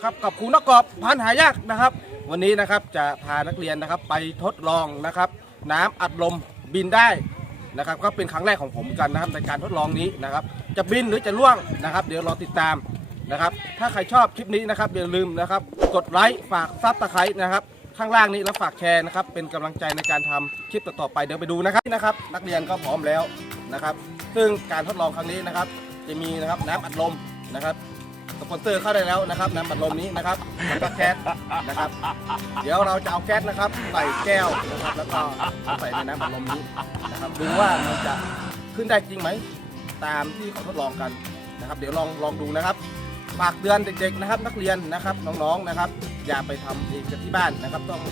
นะครับกับครูนกกอบพันหายากนะครับ วันนี้นะครับจะพานักเรียนนะครับไปทดลองนะครับ น้ำอัดลมบินได้นะครับ ก็เป็นครั้งแรกของผมกันนะครับในการทดลองนี้นะครับ จะบินหรือจะล่วงนะครับ เดี๋ยวรอติดตามนะครับ ถ้าใครชอบคลิปนี้นะครับอย่าลืมนะครับ กดไลค์ฝากซับตะไคร้นะครับข้างล่างนี้แล้วฝากแชร์นะครับ เป็นกำลังใจในการทำคลิปต่อๆไปเดี๋ยวไปดูนะครับนะครับ นักเรียนก็พร้อมแล้วนะครับ ซึ่งการทดลองครั้งนี้นะครับ จะมีนะครับน้ำอัดลมนะครับ สปอนเซอร์เข้าได้แล้วนะครับน้ำอัดลมนี้นะครับแล้วก็แก๊สนะครับ เดี๋ยวเราจะเอาแก๊สนะครับใส่แก้วนะครับแล้วก็ใส่ในน้ำอัดลมนี้นะครับดูว่ามันจะขึ้นได้จริงไหมตามที่เขาทดลองกันนะครับ เดี๋ยวลองลองดูนะครับฝากเตือนเด็กๆนะครับ นักเรียนนะครับน้องๆนะครับ อย่าไปทำเองกันที่บ้านนะครับ ต้อง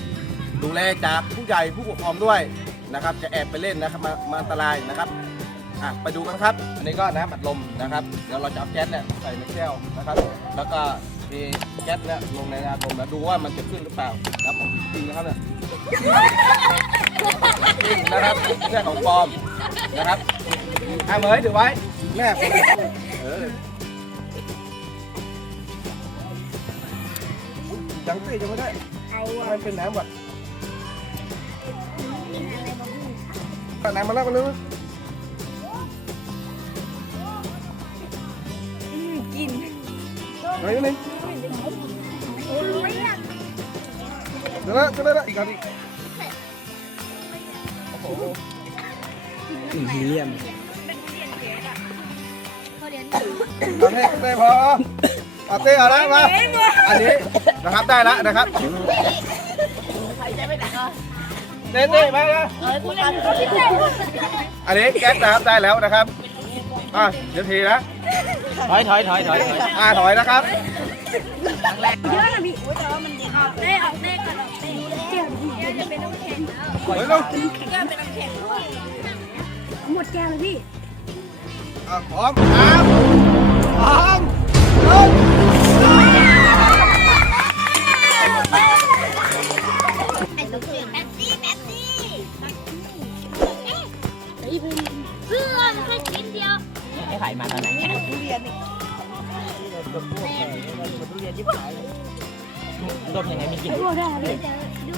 ดูแลจากผู้ใหญ่ผู้ปกครองด้วยนะครับ จะแอบไปเล่นนะครับมามาอันตรายนะครับ อะไปดูกันครับ อันนี้ก็น้ำอัดลมนะครับ เดี๋ยวเราจะเอาแก๊สเนี่ยใส่ในแก้วนะครับ แล้วก็เทแก๊สเนี่ยลงในน้ำอัดลมแล้วดูว่ามันจะขึ้นหรือเปล่าครับผมจริงนะครับเนี่ยจริงนะครับเรื่องของปลอมนะครับอะเหมยถือไว้แม่ผมเออยังตียังไม่ได้เอามันเป็นน้ำก่อนเอาน้ำมาแล้วกันเลย เฮ้ยนี่เดี๋ยวนะเดี๋ยวนะอีกอันอีกโอ้โหอืมฮีเลียมเอาเต้เต้พอเอาเต้เอาละมาอันนี้นะครับได้แล้วนะครับเต้เต้มาแล้วอันนี้แก๊สนะครับได้แล้วนะครับ อะเดี๋ยวทีนะถอยถอยถอยถอยถอยอ่าถอยนะครับเยอะนะพี่โอ้ยแต่ว่ามันเย็นออกเต้ออกเต้ก่อนออกเต้เกี่ยวเกี่ยวจะเป็นน้ำแข็งแล้วถอยลงแก้วเป็นน้ำแข็งแล้วหมดแก้วเลยพี่อะพร้อมสามสองหนึ่งแป๊บซี่แป๊บซี่ ไอ้ไข่มาตอนไหนดมยังไงไม่กินโอ้ได้พี่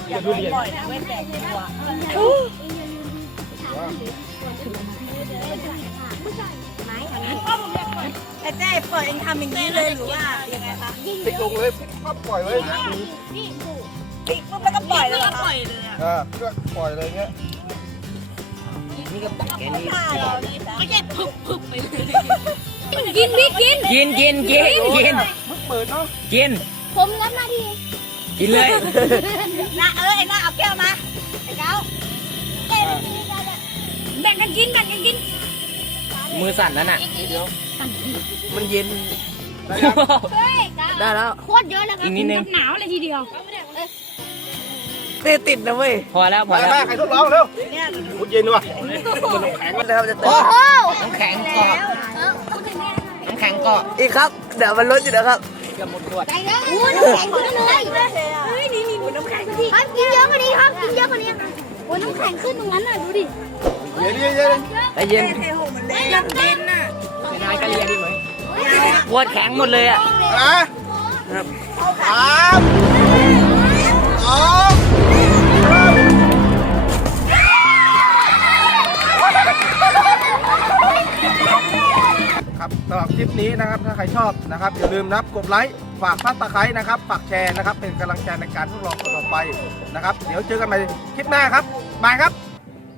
อย่าดูเรียนแต่เจ๊เปิดเองทำอย่างนี้เลยหรือว่ายังไงคะติ๊กลงเลยปั๊บปล่อยเลยปิดปุ๊บแล้วก็ปล่อยเลยเหรอคะอ่าก็ปล่อยเลยเงี้ย นี่ก็บอกแกนี่ไม่ใช่ผึบผึบไปเลยกินพี่กิน กินกินกินกินมึงเปิดเนาะกิน ผมรับหน้าที่กินเลยน้าเออไอ้น้าเอาแก้วมาไอ้เก้าแบ่งกันกินแบ่งกันกิน มือสั่นนั่นน่ะมันเย็นได้ยังเฮ้ยได้แล้วโคตรเยอะเลยครับอีกนิดนึงหนาวเลยทีเดียว เต้ติดนะเว้ยพอแล้วพอมาแล้วแม่ใครทดลองเร็วเนี่ยคุณเย็นว่ะแข็งแล้วจะโอ้โหน้ำแข็งเกาะเออพูดถึงแม่น้ำแข็งเกาะอีกครับ เดี๋ยวมันลดอยู่นะครับเกือบหมดขวดใจเย็นอู้น้ำแข็งขึ้นเลยเฮ้ยนี่นี่น้ำแข็งขึ้นครับกินเยอะกว่านี้ครับกินเยอะกว่านี้โอ้ยน้ำแข็งขึ้นตรงนั้นน่ะดูดิเย็นเย็นเย็นใจเย็นเทหูมันเละยังเย็นน่ะไม่นายก็เรียนดิเหมยขวดแข็งหมดเลยอะนะสามสอง ลิปนี้นะครับถ้าใครชอบนะครับอย่าลืมนะครับกดไลค์ฝากซับสไครต์นะครับฝากแชร์นะครับเป็นกำลังใจในการทดลองต่อไปนะครับ เดี๋ยวเจอกันใหม่คลิปหน้าครับบายครับ